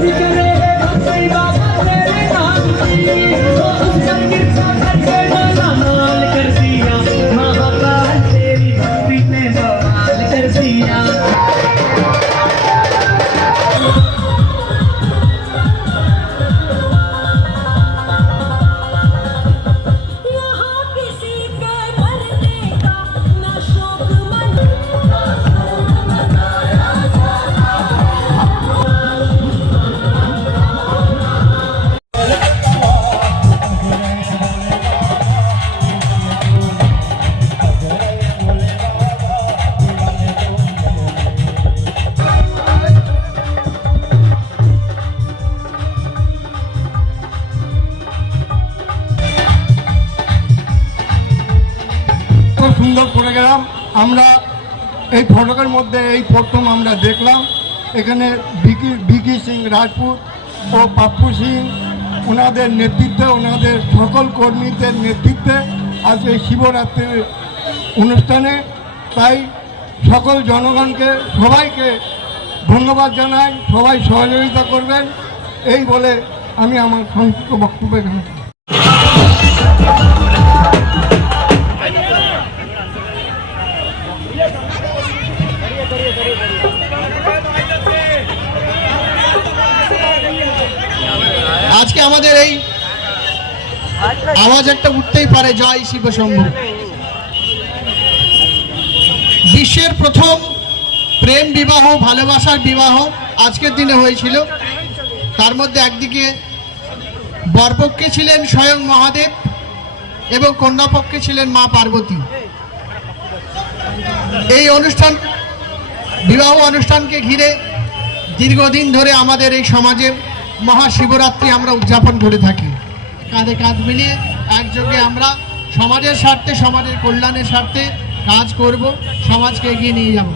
ਕਰੇ ਬਾਬਾ ਤੇਰੇ ਨਾਮ ਦੀ। সুন্দর প্রোগ্রাম আমরা এই ফটকের মধ্যে এই প্রথম আমরা দেখলাম। এখানে বিকি ভিকি সিং রাজপুত ও পাপ্পু সিং, ওনাদের নেতৃত্বে, ওনাদের সকল কর্মীদের নেতৃত্বে আজ এই শিবরাত্রির অনুষ্ঠানে। তাই সকল জনগণকে, সবাইকে ধন্যবাদ জানাই। সবাই সহযোগিতা করবেন। এই বলে আমি আমার সংক্ষিপ্ত বক্তব্য এখানে। আজকে আমাদের এই আওয়াজ একটা উঠতেই পারে, জয় শিব শম্ভু। বিশ্বের প্রথম প্রেম বিবাহ, ভালোবাসার বিবাহ আজকের দিনে হয়েছিল। তার মধ্যে একদিকে বরপক্ষে ছিলেন স্বয়ং মহাদেব এবং কন্যাপক্ষে ছিলেন মা পার্বতী। এই অনুষ্ঠান, বিবাহ অনুষ্ঠানকে ঘিরে দীর্ঘদিন ধরে আমাদের এই সমাজে মহাশিবরাত্রি আমরা উদযাপন করে থাকি। কাঁধে কাঁধ মিলিয়ে একযোগে আমরা সমাজের স্বার্থে, সমাজের কল্যাণের স্বার্থে কাজ করব, সমাজকে এগিয়ে নিয়ে যাব।